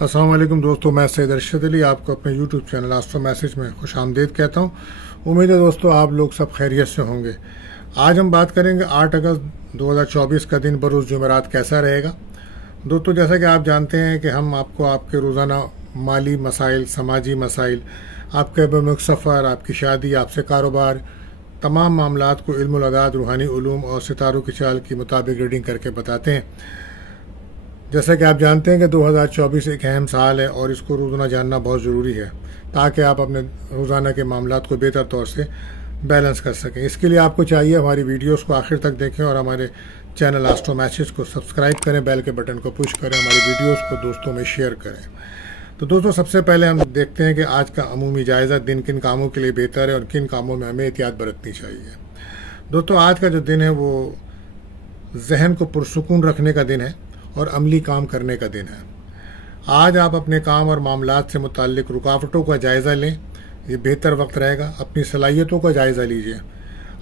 अस्सलाम वालेकुम दोस्तों, मैं सैयद अरशद अली आपको अपने यूट्यूब चैनल आस्ट्रो मैसेज में खुश आमदीद कहता हूँ। उम्मीद है दोस्तों आप लोग सब खैरियत से होंगे। आज हम बात करेंगे 8 अगस्त 2024 का दिन बरोज़ जुमेरात कैसा रहेगा। दोस्तों जैसा कि आप जानते हैं कि हम आपको आपके रोज़ाना माली मसाइल, समाजी मसाइल, आपके बेमुल्क सफ़र, आपकी शादी, आपसे कारोबार, तमाम मामलात को इल्मुल अदाद, रूहानी उलूम और सितारों की चाल के मुताबिक रीडिंग करके बताते हैं। जैसा कि आप जानते हैं कि 2024 एक अहम साल है और इसको रोज़ाना जानना बहुत ज़रूरी है ताकि आप अपने रोज़ाना के मामलात को बेहतर तौर से बैलेंस कर सकें। इसके लिए आपको चाहिए हमारी वीडियोस को आखिर तक देखें और हमारे चैनल आस्ट्रो मैसेज को सब्सक्राइब करें, बेल के बटन को पुश करें, हमारी वीडियोस को दोस्तों में शेयर करें। तो दोस्तों सबसे पहले हम देखते हैं कि आज का अमूमी जायज़ा दिन किन कामों के लिए बेहतर है और किन कामों में हमें एहतियात बरतनी चाहिए। दोस्तों आज का जो दिन है वो जहन को पुरसुकून रखने का दिन है और अमली काम करने का दिन है। आज आप अपने काम और मामलात से मुताल्लिक रुकावटों का जायज़ा लें, ये बेहतर वक्त रहेगा। अपनी सलाहियतों का जायज़ा लीजिए।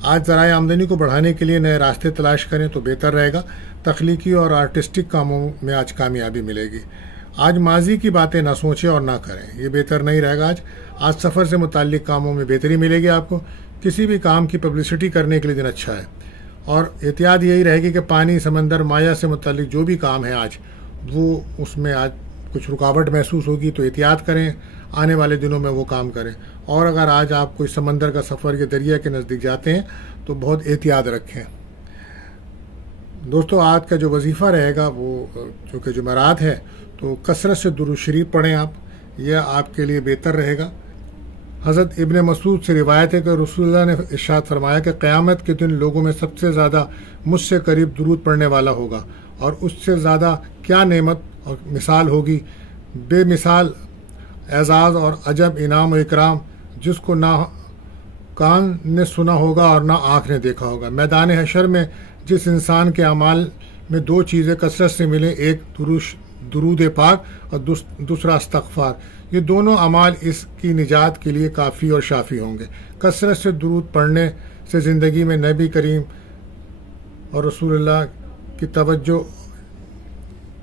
आज ज़राए आमदनी को बढ़ाने के लिए नए रास्ते तलाश करें तो बेहतर रहेगा। तख्लीकी और आर्टिस्टिक कामों में आज कामयाबी मिलेगी। आज माजी की बातें ना सोचें और ना करें, ये बेहतर नहीं रहेगा। आज सफ़र से मुताल्लिक कामों में बेहतरी मिलेगी आपको। किसी भी काम की पब्लिसिटी करने के लिए दिन अच्छा है और एहतियात यही रहेगी कि पानी, समंदर, माया से मुताल्लिक जो भी काम है आज वो उसमें आज कुछ रुकावट महसूस होगी तो एहतियात करें, आने वाले दिनों में वो काम करें। और अगर आज आप कोई समंदर का सफ़र या दरिया के नज़दीक जाते हैं तो बहुत एहतियात रखें। दोस्तों आज का जो वजीफ़ा रहेगा वो जो कि जुमेरात है तो कसरत से दुरूद शरीफ पढ़ें आप, यह आपके लिए बेहतर रहेगा। हज़रत इब्न मसूद से रिवायत है कि रसूलुल्लाह ने इरशाद फरमाया कि क़यामत के दिन लोगों में सबसे ज़्यादा मुझसे करीब दुरूद पढ़ने वाला होगा और उससे ज़्यादा क्या नेमत और मिसाल होगी, बेमिसाल एजाज़ और अजब इनाम और इकराम जिसको ना कान ने सुना होगा और ना आँख ने देखा होगा। मैदान हशर में जिस इंसान के अमाल में दो चीज़ें कसरत से मिलें, एक दुरूद पाक और दूसरा इस्तग़फ़ार, ये दोनों अमाल इसकी निजात के लिए काफ़ी और शाफ़ी होंगे। कसरत से दुरूद पढ़ने से ज़िंदगी में नबी करीम और रसूलुल्लाह की तवज्जो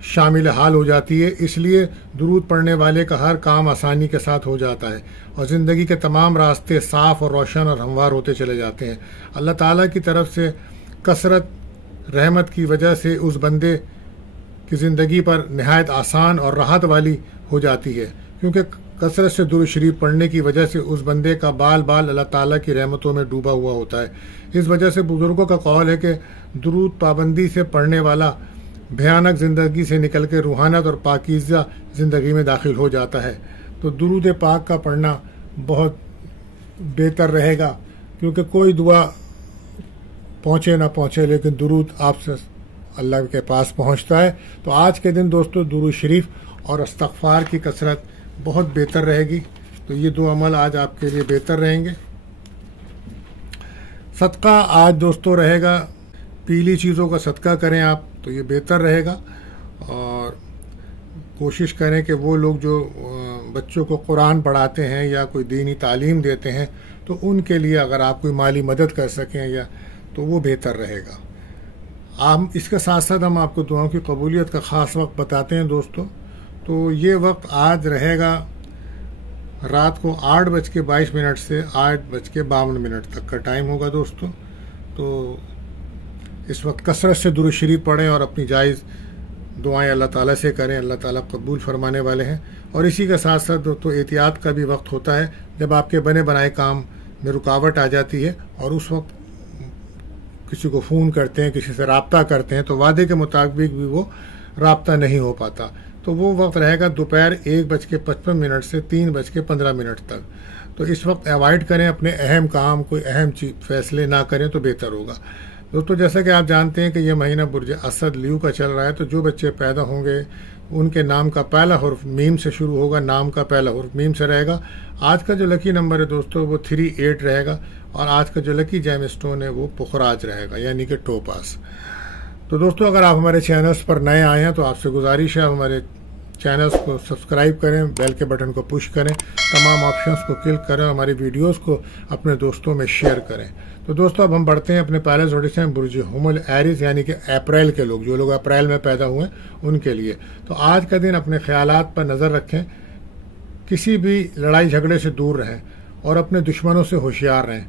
शामिल हाल हो जाती है, इसलिए दुरूद पढ़ने वाले का हर काम आसानी के साथ हो जाता है और ज़िंदगी के तमाम रास्ते साफ़ और रोशन और हमवार होते चले जाते हैं। अल्लाह ताला की तरफ से कसरत रहमत की वजह से उस बंदे की ज़िंदगी पर नहायत आसान और राहत वाली हो जाती है, क्योंकि कसरत से दुरूद शरीफ पढ़ने की वजह से उस बंदे का बाल बाल अल्लाह ताला की रहमतों में डूबा हुआ होता है। इस वजह से बुज़ुर्गों का कौल है कि दुरूद पाबंदी से पढ़ने वाला भयानक ज़िंदगी से निकल के रूहानत और पाकीज़ा ज़िंदगी में दाखिल हो जाता है। तो दुरूद पाक का पढ़ना बहुत बेहतर रहेगा, क्योंकि कोई दुआ पहुँचे ना पहुँचे लेकिन दुरूद आपसे अल्लाह के पास पहुँचता है। तो आज के दिन दोस्तों दुरूद शरीफ और इस्तग़फ़ार की कसरत बहुत बेहतर रहेगी। तो ये दो अमल आज आपके लिए बेहतर रहेंगे। सदका आज दोस्तों रहेगा, पीली चीज़ों का सदका करें आप तो ये बेहतर रहेगा। और कोशिश करें कि वो लोग जो बच्चों को कुरान पढ़ाते हैं या कोई दीनी तालीम देते हैं तो उनके लिए अगर आप कोई माली मदद कर सकें या तो वो बेहतर रहेगा। हम इसके साथ साथ हम आपको दुआओं की कबूलियत का ख़ास वक्त बताते हैं दोस्तों। तो ये वक्त आज रहेगा रात को 8:22 से 8:52 तक का टाइम होगा दोस्तों। तो इस वक्त कसरत से दुरूद शरीफ पढ़ें और अपनी जायज़ दुआएं अल्लाह ताला से करें, अल्लाह ताला कबूल फरमाने वाले हैं। और इसी के साथ साथ दोस्तों एहतियात का भी वक्त होता है जब आपके बने बनाए काम में रुकावट आ जाती है और उस वक्त किसी को फ़ोन करते हैं, किसी से रब्ता करते हैं तो वादे के मुताबिक भी वो रब्ता नहीं हो पाता। तो वो वक्त रहेगा दोपहर 1:55 से 3:15 तक। तो इस वक्त अवॉइड करें, अपने अहम काम, कोई अहम फैसले ना करें तो बेहतर होगा। दोस्तों जैसा कि आप जानते हैं कि यह महीना बुर्ज असद ल्यू का चल रहा है, तो जो बच्चे पैदा होंगे उनके नाम का पहला हुर्फ मीम से शुरू होगा, नाम का पहला हुर्फ मीम से रहेगा। आज का जो लकी नंबर है दोस्तों वो 38 रहेगा और आज का जो लकी जेम स्टोन है वो पुखराज रहेगा, यानी कि टोपास। तो दोस्तों अगर आप हमारे चैनल्स पर नए आए हैं तो आपसे गुजारिश है हमारे चैनल्स को सब्सक्राइब करें, बेल के बटन को पुश करें, तमाम ऑप्शंस को क्लिक करें, हमारी वीडियोस को अपने दोस्तों में शेयर करें। तो दोस्तों अब हम बढ़ते हैं अपने पहले जोड़े से बुर्ज हुमल एरिस यानी कि अप्रैल के लोग, जो लोग अप्रैल में पैदा हुए उनके लिए। तो आज का दिन अपने ख्यालात पर नज़र रखें, किसी भी लड़ाई झगड़े से दूर रहें और अपने दुश्मनों से होशियार रहें।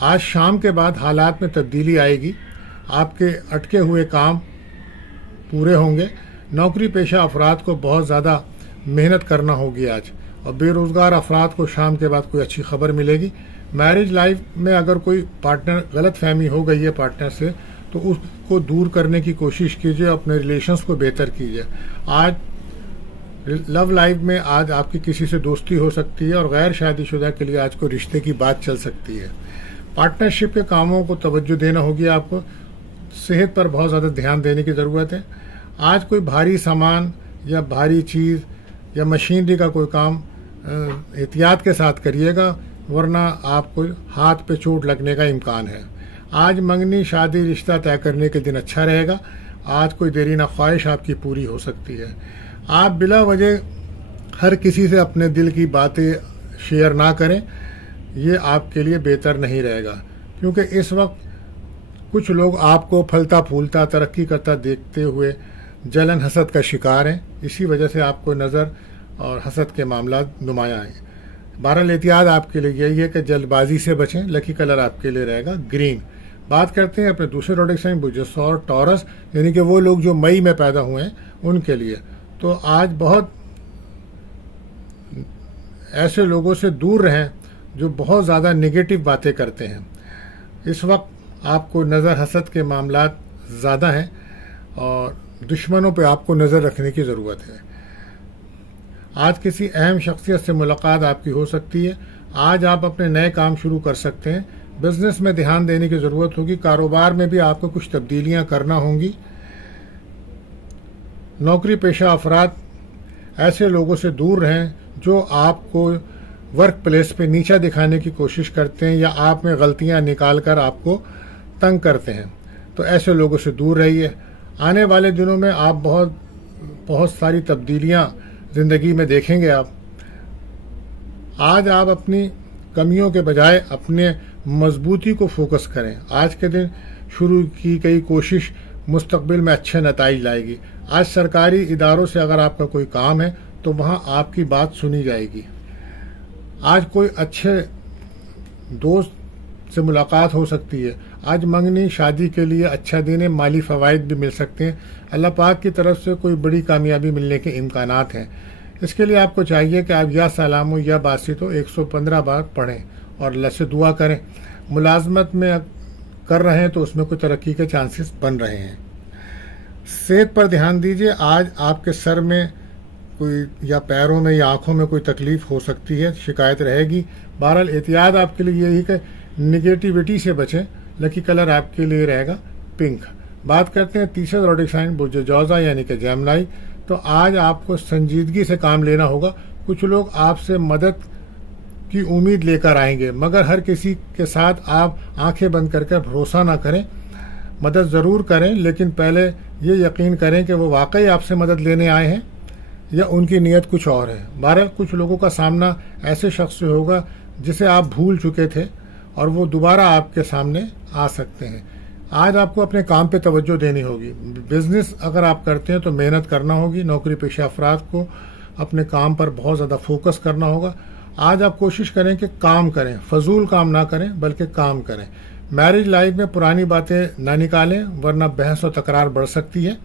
आज शाम के बाद हालात में तब्दीली आएगी, आपके अटके हुए काम पूरे होंगे। नौकरी पेशा अफराद को बहुत ज़्यादा मेहनत करना होगी आज, और बेरोज़गार अफराद को शाम के बाद कोई अच्छी खबर मिलेगी। मैरिज लाइफ में अगर कोई पार्टनर गलत फहमी हो गई है पार्टनर से, तो उसको दूर करने की कोशिश कीजिए, अपने रिलेशंस को बेहतर कीजिए। आज लव लाइफ में आज आपकी किसी से दोस्ती हो सकती है और गैर शादीशुदा के लिए आज कोई रिश्ते की बात चल सकती है। पार्टनरशिप के कामों को तवज्जो देना होगी आपको। सेहत पर बहुत ज़्यादा ध्यान देने की ज़रूरत है। आज कोई भारी सामान या भारी चीज़ या मशीनरी का कोई काम एहतियात के साथ करिएगा, वरना आपको हाथ पे चोट लगने का इम्कान है। आज मंगनी शादी रिश्ता तय करने के दिन अच्छा रहेगा। आज कोई देरीना ख्वाहिश आपकी पूरी हो सकती है। आप बिला वजह हर किसी से अपने दिल की बातें शेयर ना करें, ये आपके लिए बेहतर नहीं रहेगा, क्योंकि इस वक्त कुछ लोग आपको फलता फूलता तरक्की करता देखते हुए जलन हसद का शिकार हैं। इसी वजह से आपको नज़र और हसद के मामला नुमाया हैं। बहरहाल एहतियात आपके लिए यही है कि जल्दबाजी से बचें। लकी कलर आपके लिए रहेगा ग्रीन। बात करते हैं अपने दूसरे रोडिक साइन बुजसौर टॉरस, यानी कि वो लोग जो मई में पैदा हुए हैं उनके लिए। तो आज बहुत ऐसे लोगों से दूर रहें जो बहुत ज़्यादा नेगेटिव बातें करते हैं। इस वक्त आपको नज़र हसद के मामला ज़्यादा हैं और दुश्मनों पे आपको नज़र रखने की ज़रूरत है। आज किसी अहम शख्सियत से मुलाकात आपकी हो सकती है। आज आप अपने नए काम शुरू कर सकते हैं। बिजनेस में ध्यान देने की ज़रूरत होगी। कारोबार में भी आपको कुछ तब्दीलियां करना होंगी। नौकरी पेशा अफराद ऐसे लोगों से दूर रहें जो आपको वर्क प्लेस पे नीचा दिखाने की कोशिश करते हैं या आप में गलतियां निकाल कर आपको तंग करते हैं। तो ऐसे लोगों से दूर रहिए। आने वाले दिनों में आप बहुत सारी तब्दीलियां जिंदगी में देखेंगे। आज आप अपनी कमियों के बजाय अपने मजबूती को फोकस करें। आज के दिन शुरू की गई कोशिश मुस्तकबिल में अच्छे नताइज लाएगी। आज सरकारी इदारों से अगर आपका कोई काम है तो वहां आपकी बात सुनी जाएगी। आज कोई अच्छे दोस्त से मुलाकात हो सकती है। आज मंगनी शादी के लिए अच्छा दिन है। माली फवाइद भी मिल सकते हैं। अल्लाह पाक की तरफ से कोई बड़ी कामयाबी मिलने के इम्कानात हैं। इसके लिए आपको चाहिए कि आप या सलामो या बासितो 115 बार पढ़ें और अल्लाह से दुआ करें। मुलाजमत में कर रहे हैं तो उसमें कोई तरक्की के चांसेस बन रहे हैं। सेहत पर ध्यान दीजिए। आज आपके सर में कोई या पैरों में या आंखों में कोई तकलीफ हो सकती है, शिकायत रहेगी। बहरहाल एहतियात आपके लिए यही कि निगेटिविटी से बचें। लकी कलर आपके लिए रहेगा पिंक। बात करते हैं तीसरे ज़ोडिक साइन बुर्ज जौज़ा यानी कि जेमिनी। तो आज आपको संजीदगी से काम लेना होगा। कुछ लोग आपसे मदद की उम्मीद लेकर आएंगे, मगर हर किसी के साथ आप आंखें बंद करके भरोसा ना करें। मदद ज़रूर करें, लेकिन पहले ये यकीन करें कि वो वाकई आपसे मदद लेने आए हैं या उनकी नीयत कुछ और है। बहरहाल कुछ लोगों का सामना ऐसे शख्स से होगा जिसे आप भूल चुके थे और वो दोबारा आपके सामने आ सकते हैं। आज आपको अपने काम पे तवज्जो देनी होगी। बिजनेस अगर आप करते हैं तो मेहनत करना होगी। नौकरी पेशा अफराद को अपने काम पर बहुत ज़्यादा फोकस करना होगा। आज आप कोशिश करें कि काम करें, फजूल काम ना करें बल्कि काम करें। मैरिज लाइफ में पुरानी बातें ना निकालें, वरना बहस और तकरार बढ़ सकती है,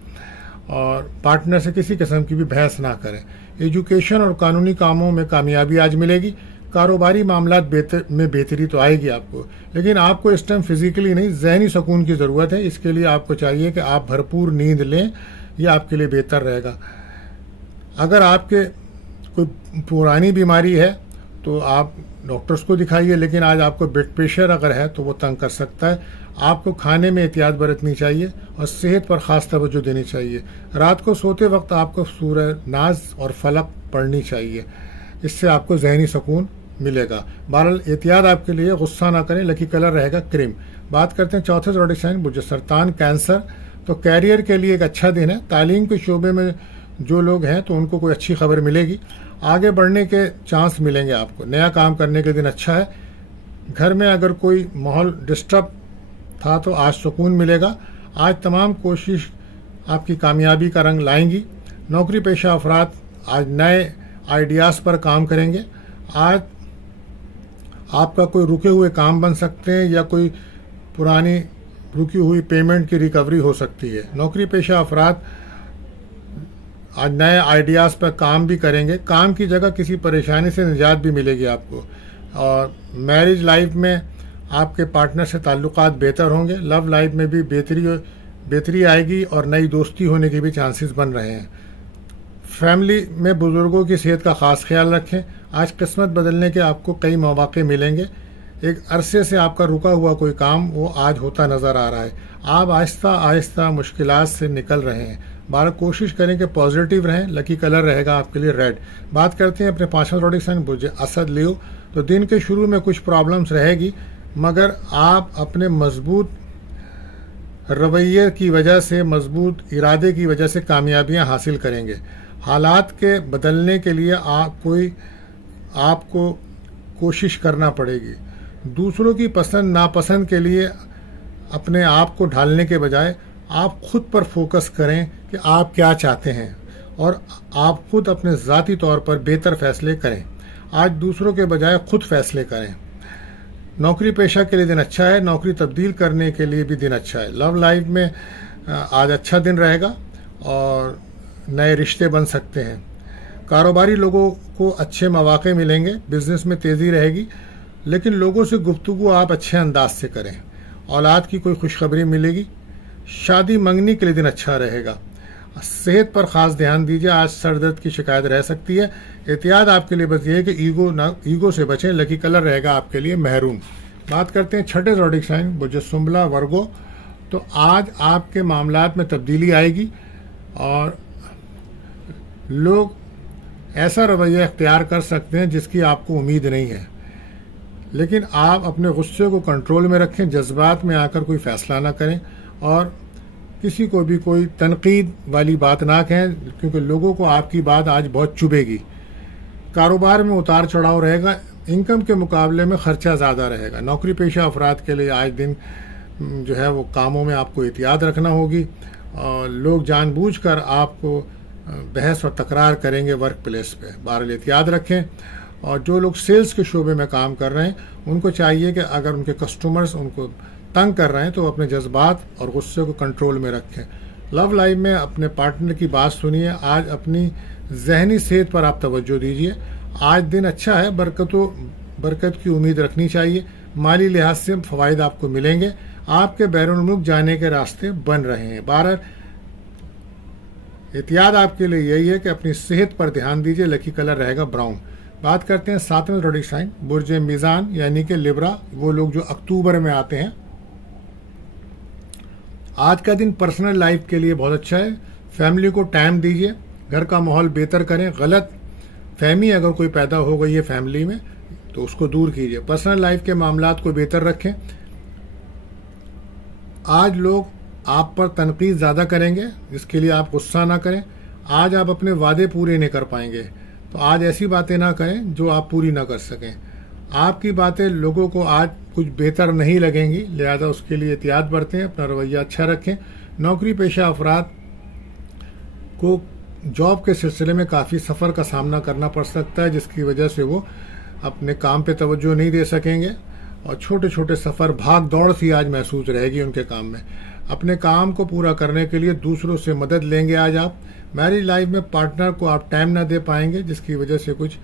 और पार्टनर से किसी किस्म की भी बहस ना करें। एजुकेशन और कानूनी कामों में कामयाबी आज मिलेगी। कारोबारी मामलात में बेहतरी तो आएगी आपको, लेकिन आपको इस टाइम फिजिकली नहीं जहनी सुकून की ज़रूरत है। इसके लिए आपको चाहिए कि आप भरपूर नींद लें, यह आपके लिए बेहतर रहेगा। अगर आपके कोई पुरानी बीमारी है तो आप डॉक्टर्स को दिखाइए, लेकिन आज आपको ब्लड प्रेशर अगर है तो वो तंग कर सकता है। आपको खाने में एहतियात बरतनी चाहिए और सेहत पर खास तवज्जो देनी चाहिए। रात को सोते वक्त आपको सूरह नाज और फलक पढ़नी चाहिए, इससे आपको जहनी सुकून मिलेगा। बहरहाल एहतियात आपके लिए, गुस्सा ना करें। लकी कलर रहेगा क्रीम। बात करते हैं चौथे ज़ोडिक साइन बुर्ज सरतान कैंसर। तो कैरियर के लिए एक अच्छा दिन है। तालीम के शोबे में جو لوگ ہیں تو ان کو کوئی اچھی خبر ملے گی، آگے بڑھنے کے چانس ملیں گے آپ کو، نیا کام کرنے کے دن اچھا ہے۔ گھر میں اگر کوئی ماحول ڈسٹرب تھا تو آج سکون ملے گا، آج تمام کوشش آپ کی کامیابی کا رنگ لائیں گی۔ نوکری پیشہ افراد آج نئے آئیڈیاز پر کام کریں گے، آج آپ کا کوئی رکے ہوئے کام بن سکتے ہیں یا کوئی پرانی رکی ہوئی پیمنٹ کی ریکوری ہو سکتی ہے۔ نوکری پیشہ افراد آج نئے آئیڈیاز پر کام بھی کریں گے، کام کی جگہ کسی پریشانی سے نجات بھی ملے گی آپ کو، اور میرج لائف میں آپ کے پارٹنر سے تعلقات بہتر ہوں گے، لو لائف میں بھی بہتری آئے گی اور نئی دوستی ہونے کے بھی چانسز بن رہے ہیں۔ فیملی میں بزرگوں کی صحت کا خاص خیال رکھیں، آج قسمت بدلنے کے آپ کو کئی مواقع ملیں گے، ایک عرصے سے آپ کا رکا ہوا کوئی کام وہ آج ہوتا نظر آ رہا ہے، آپ آہستہ آہستہ مشکلات سے نکل رہے ہیں، بار کوشش کریں کہ پازیٹیو رہیں، لکی کلر رہے گا آپ کے لیے ریڈ۔ بات کرتے ہیں اپنے 5واں زوڈک سائن برج اسد لیو، تو دن کے شروع میں کچھ پرابلمس رہے گی، مگر آپ اپنے مضبوط رویے کی وجہ سے، مضبوط ارادے کی وجہ سے کامیابیاں حاصل کریں گے۔ حالات کے بدلنے کے لیے آپ کو کوشش کرنا پڑے گی، دوسروں کی پسند ناپسند کے لیے اپنے آپ کو ڈھالنے کے بجائے آپ خود پر فوکس کریں کہ آپ کیا چاہتے ہیں، اور آپ خود اپنے ذاتی طور پر بہتر فیصلے کریں، آج دوسروں کے بجائے خود فیصلے کریں۔ نوکری پیشہ کے لیے دن اچھا ہے، نوکری تبدیل کرنے کے لیے بھی دن اچھا ہے، لو لائف میں آج اچھا دن رہے گا اور نئے رشتے بن سکتے ہیں۔ کاروباری لوگوں کو اچھے مواقع ملیں گے، بزنس میں تیزی رہے گی، لیکن لوگوں سے گفتگو آپ اچھے انداز سے کریں، اولاد کی کوئی خوشخبری ملے گی، شادی منگنی کے لیے دن اچھا رہے گا، صحت پر خاص دھیان دیجیے، آج سر درد کی شکایت رہ سکتی ہے، احتیاط آپ کے لیے بس یہ ہے کہ ایگو سے بچیں، لکی کلر رہے گا آپ کے لیے محروم۔ بات کرتے ہیں 6ٹھے زوڈک سائن برج سنبلا ورگو، تو آج آپ کے معاملات میں تبدیلی آئے گی اور لوگ ایسا رویہ اختیار کر سکتے ہیں جس کی آپ کو امید نہیں ہے، لیکن آپ اپنے غصے کو کنٹرول میں رکھیں، جذبات میں آ کر کوئی فیصلہ نہ کریں اور کسی کو بھی کوئی تنقید والی بات نہ کہیں، کیونکہ لوگوں کو آپ کی بات آج بہت چبھے گی۔ کاروبار میں اتار چڑھاؤ رہے گا، انکم کے مقابلے میں خرچہ زیادہ رہے گا۔ نوکری پیشہ افراد کے لیے آج دن جو ہے وہ کاموں میں آپ کو احتیاط رکھنا ہوگی، اور لوگ جان بوجھ کر آپ کو بحث اور تکرار کریں گے ورک پلیس پہ، بہرحال احتیاط رکھیں۔ اور جو لوگ سیلز کے شعبے میں کام کر رہے ہیں ان کو چاہیے کہ اگر ان کے کسٹمرز ان کو تنگ کر رہے ہیں تو اپنے جذبات اور غصے کو کنٹرول میں رکھیں۔ لو لائف میں اپنے پارٹنر کی بات سنیے، آج اپنی ذہنی صحت پر آپ توجہ دیجیے، آج دن اچھا ہے، برکت کی امید رکھنی چاہیے، مالی لحاظ سے فوائد آپ کو ملیں گے، آپ کے بیرون ملک جانے کے راستے بن رہے ہیں۔ بہرحال احتیاط آپ کے لیے یہی ہے کہ اپنی صحت پر دھیان دیجیے، لکی کلر رہے گا براؤن۔ بات کرتے ہیں 7ویں زوڈک سائن برج میزان یعنی کہ لیبرا، وہ لوگ جو اکتوبر میں آتے ہیں۔ آج کا دن پرسنل لائف کے لیے بہت اچھا ہے، فیملی کو ٹائم دیجیے، گھر کا ماحول بہتر کریں، غلط فہمی اگر کوئی پیدا ہو گئی ہے فیملی میں تو اس کو دور کیجیے، پرسنل لائف کے معاملات کو بہتر رکھیں۔ آج لوگ آپ پر تنقید زیادہ کریں گے جس کے لیے آپ غصہ نہ کریں، آج آپ اپنے وعدے پورے نہیں کر پائیں گے تو آج ایسی باتیں نہ کریں جو آپ پوری نہ کر سکیں، آپ کی باتیں لوگوں کو آج کچھ بہتر نہیں لگیں گی، لہذا اس کے لیے احتیاط برتیں، اپنا رویہ اچھا رکھیں۔ نوکری پیشہ افراد کو جاب کے سلسلے میں کافی سفر کا سامنا کرنا پڑ سکتا ہے جس کی وجہ سے وہ اپنے کام پہ توجہ نہیں دے سکیں گے، اور چھوٹے چھوٹے سفر بھاگ دوڑ سی آج محسوس رہے گی ان کے کام میں۔ اپنے کام کو پورا کرنے کے لیے دوسروں سے مدد لیں گے آج آپ۔ میرج لائف میں پارٹنر کو آپ ٹائم نہ دے پائیں گے جس کی وجہ سے کچھ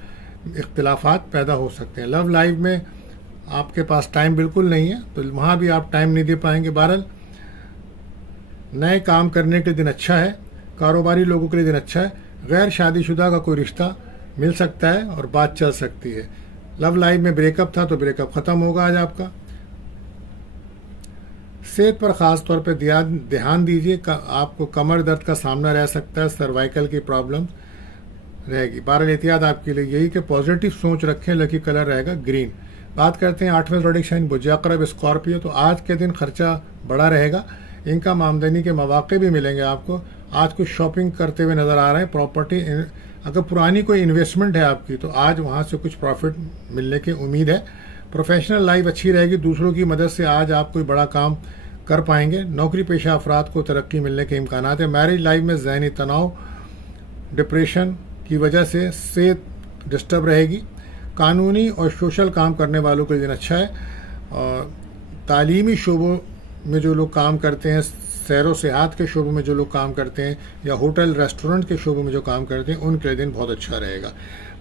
اختلافات پیدا ہو سکتے ہیں۔ لو لائف میں آپ کے پاس ٹائم بالکل نہیں ہے تو وہاں بھی آپ ٹائم نہیں دے پائیں گے۔ بہرحال نئے کام کرنے کے دن اچھا ہے، کاروباری لوگوں کے لیے دن اچھا ہے، غیر شادی شدہ کا کوئی رشتہ مل سکتا ہے اور بات چل سکتی ہے۔ لو لائف میں بریک اپ تھا تو بریک اپ ختم ہوگا آج آپ کا۔ صحت پر خاص طور پہ دھیان دیجیے، آپ کو کمر درد کا سامنا رہ سکتا ہے، سروائیکل کی پرابلم رہے گی۔ بہرحال احتیاط آپ کے لیے یہی کہ پازیٹیو سوچ رکھیں، لکی کلر رہے گا گرین۔ بات کرتے ہیں 8ویں زوڈک سائن برج عقرب اسکارپیو، تو آج کے دن خرچہ بڑا رہے گا، انکم آمدنی کے مواقع بھی ملیں گے آپ کو، आज कुछ शॉपिंग करते हुए नजर आ रहे हैं। प्रॉपर्टी, अगर पुरानी कोई इन्वेस्टमेंट है आपकी तो आज वहां से कुछ प्रॉफिट मिलने की उम्मीद है। प्रोफेशनल लाइफ अच्छी रहेगी, दूसरों की मदद से आज आप कोई बड़ा काम कर पाएंगे। नौकरी पेशा अफराद को तरक्की मिलने के इम्कान है। मैरिज लाइफ में ज़हनी तनाव, डिप्रेशन की वजह से सेहत डिस्टर्ब रहेगी। कानूनी और सोशल काम करने वालों के लिए दिन अच्छा है। और तालीमी शोबों में जो लोग काम करते हैं, सैर व सियाहत के शोबों में जो लोग काम करते हैं, या होटल रेस्टोरेंट के शोबों में जो काम करते हैं, उनके लिए दिन बहुत अच्छा रहेगा।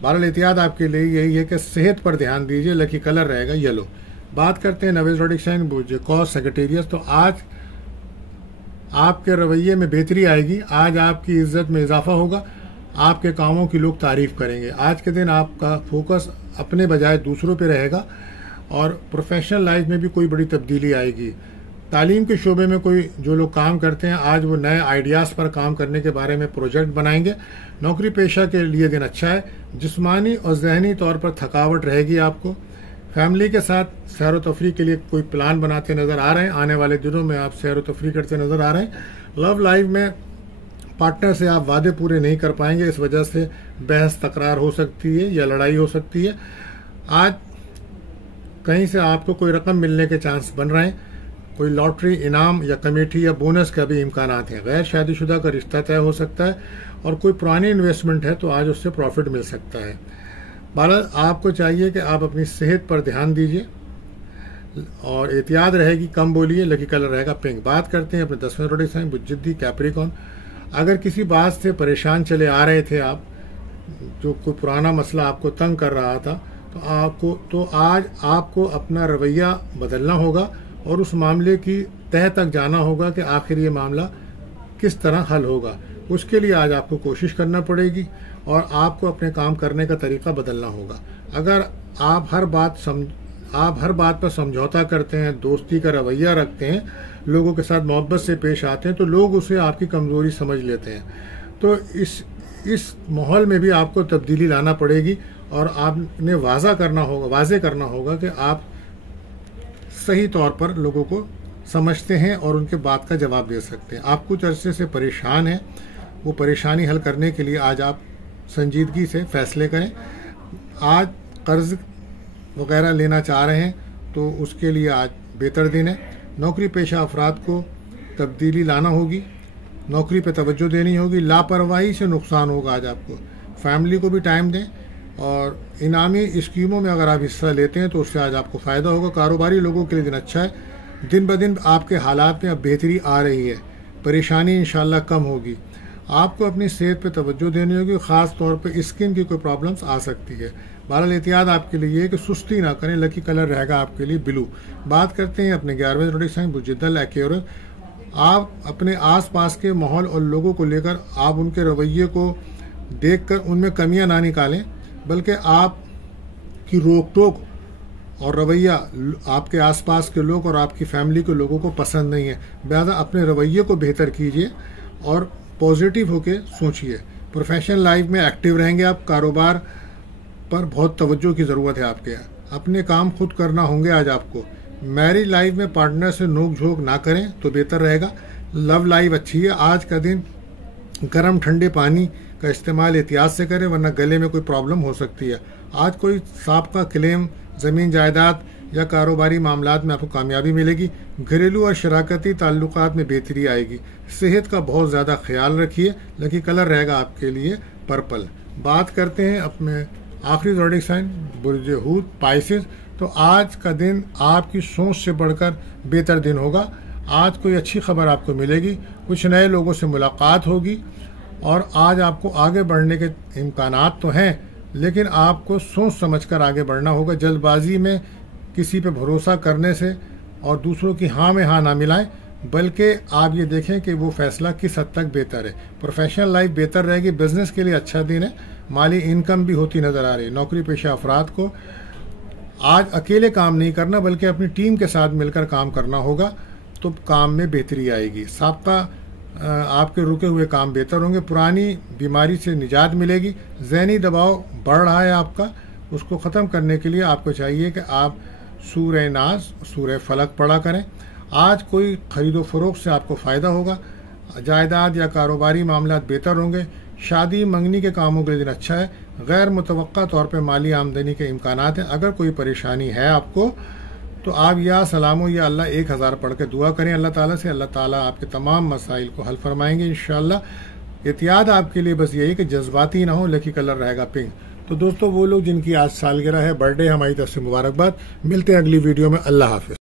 बहरहाल एहतियात आपके लिए यही है कि सेहत पर ध्यान दीजिए। लकी कलर रहेगा येलो। बात करते हैं नवे ज़ोडिक साइन कॉस सेक्रेटेरियस। तो आज आपके रवैये में बेहतरी आएगी। आज आपकी इज्जत में इजाफा होगा। आपके कामों की लोग तारीफ करेंगे। आज के दिन आपका फोकस अपने बजाय दूसरों पे रहेगा और प्रोफेशनल लाइफ में भी कोई बड़ी तब्दीली आएगी। तालीम के शोबे में कोई जो लोग काम करते हैं, आज वो नए आइडियाज़ पर काम करने के बारे में प्रोजेक्ट बनाएंगे। नौकरी पेशा के लिए दिन अच्छा है। जिस्मानी और जहनी तौर पर थकावट रहेगी आपको। फैमिली के साथ सैर व तफरीह के लिए कोई प्लान बनाते नजर आ रहे हैं। आने वाले दिनों में आप सैर व तफरीह करते नजर आ रहे हैं। लव लाइफ में पार्टनर से आप वादे पूरे नहीं कर पाएंगे, इस वजह से बहस तकरार हो सकती है या लड़ाई हो सकती है। आज कहीं से आपको कोई रकम मिलने के चांस बन रहे हैं। कोई लॉटरी, इनाम या कमेटी या बोनस का भी इम्कान हैं। गैर शादीशुदा का रिश्ता तय हो सकता है और कोई पुरानी इन्वेस्टमेंट है तो आज उससे प्रॉफिट मिल सकता है। बहरहाल आपको चाहिए कि आप अपनी सेहत पर ध्यान दीजिए और एहतियात रहेगी, कम बोलिए। लकी कलर रहेगा पिंक। बात करते हैं अपने 10वें ज़ोडिक साइन बुज्जिद्दी कैप्रिकॉर्न। अगर किसी बात से परेशान चले आ रहे थे आप, जो कोई पुराना मसला आपको तंग कर रहा था, तो आज आपको अपना रवैया बदलना होगा और उस मामले की तह तक जाना होगा कि आखिर ये मामला किस तरह हल होगा। उसके लिए आज आपको कोशिश करना पड़ेगी और आपको अपने काम करने का तरीका बदलना होगा। अगर आप हर बात पर समझौता करते हैं, दोस्ती का रवैया रखते हैं, लोगों के साथ मोहब्बत से पेश आते हैं, तो लोग उसे आपकी कमजोरी समझ लेते हैं। तो इस माहौल में भी आपको तब्दीली लाना पड़ेगी और आपने वाज़े करना होगा कि आप सही तौर पर लोगों को समझते हैं और उनके बात का जवाब दे सकते हैं। आप कुछ अरसे से परेशान हैं, वो परेशानी हल करने के लिए आज आप संजीदगी से फैसले करें। आज कर्ज वगैरह लेना चाह रहे हैं तो उसके लिए आज बेहतर दिन है। नौकरी पेशा अफराद को तब्दीली लाना होगी, नौकरी पे तवज्जो देनी होगी। लापरवाही से नुकसान होगा आज आपको। फैमिली को भी टाइम दें और इनामी स्कीमों में अगर आप हिस्सा लेते हैं तो उससे आज आपको फ़ायदा होगा। कारोबारी लोगों के लिए दिन अच्छा है। दिन ब दिन आपके हालात में अब बेहतरी आ रही है, परेशानी इंशाल्लाह कम होगी। आपको अपनी सेहत पे तवज्जो देनी होगी, ख़ास तौर पे स्किन की कोई प्रॉब्लम्स आ सकती है। बहरहाल एहतियात आपके लिए ये कि सुस्ती ना करें। लकी कलर रहेगा आपके लिए ब्लू। बात करते हैं अपने 11वें ज़ोडिक साइन बुज्जिद्दल एक्वेरियस। आप अपने आसपास के माहौल और लोगों को लेकर आप उनके रवैये को देखकर उनमें कमियां ना निकालें, बल्कि आपकी रोक टोक और रवैया आपके आसपास के लोग और आपकी फैमिली के लोगों को पसंद नहीं है। लिहाजा अपने रवैये को बेहतर कीजिए और पॉजिटिव होकर सोचिए। प्रोफेशनल लाइफ में एक्टिव रहेंगे आप। कारोबार पर बहुत तवज्जो की ज़रूरत है आपके। अपने काम खुद करना होंगे आज आपको। मैरिज लाइफ में पार्टनर से नोक झोंक ना करें तो बेहतर रहेगा। लव लाइफ अच्छी है। आज का दिन गर्म ठंडे पानी का इस्तेमाल एहतियात से करें, वरना गले में कोई प्रॉब्लम हो सकती है। आज कोई साबका क्लेम, ज़मीन जायदाद या कारोबारी मामलात में आपको कामयाबी मिलेगी। घरेलू और शराकती ताल्लुकात में बेहतरी आएगी। सेहत का बहुत ज़्यादा ख्याल रखिए। लकी कलर रहेगा आपके लिए पर्पल। बात करते हैं अपने आखिरी ज़ोडिक साइन बुर्ज हूत पाइसेस। तो आज का दिन आपकी सोच से बढ़कर बेहतर दिन होगा। आज कोई अच्छी खबर आपको मिलेगी, कुछ नए लोगों से मुलाकात होगी और आज आपको आगे बढ़ने के इम्कानात तो हैं, लेकिन आपको सोच समझकर आगे बढ़ना होगा। जल्दबाजी में किसी पे भरोसा करने से और दूसरों की हाँ में हाँ ना मिलाएं, बल्कि आप ये देखें कि वो फैसला किस हद तक बेहतर है। प्रोफेशनल लाइफ बेहतर रहेगी। बिजनेस के लिए अच्छा दिन है। माली इनकम भी होती नज़र आ रही है। नौकरी पेशा अफराद को आज अकेले काम नहीं करना, बल्कि अपनी टीम के साथ मिलकर काम करना होगा, तो काम में बेहतरी आएगी। साबका आपके रुके हुए काम बेहतर होंगे। पुरानी बीमारी से निजात मिलेगी। ज़हनी दबाव बढ़ रहा है आपका, उसको ख़त्म करने के लिए आपको चाहिए कि आप सूरह नास, सूरह फलक पढ़ा करें। आज कोई ख़रीदो फ़रोख्त से आपको फ़ायदा होगा। جائیداد یا کاروباری معاملات بہتر ہوں گے. شادی منگنی کے کاموں کے لیے دن اچھا ہے. غیر متوقع طور پہ مالی آمدنی کے امکانات ہیں. اگر کوئی پریشانی ہے آپ کو تو آپ یا سلام و یا اللہ 1000 پڑھ کے دعا کریں اللہ تعالیٰ سے. اللہ تعالیٰ آپ کے تمام مسائل کو حل فرمائیں گے انشاءاللہ. احتیاط آپ کے لیے بس یہی کہ جذباتی نہ ہو. لکی کلر رہے گا پنک. تو دوستو وہ لوگ جن کی آج سالگرہ ہے، برتھ ڈے، ہماری طرف سے مبارکباد. ملتے ہیں اگلی ویڈیو میں. اللہ حافظ.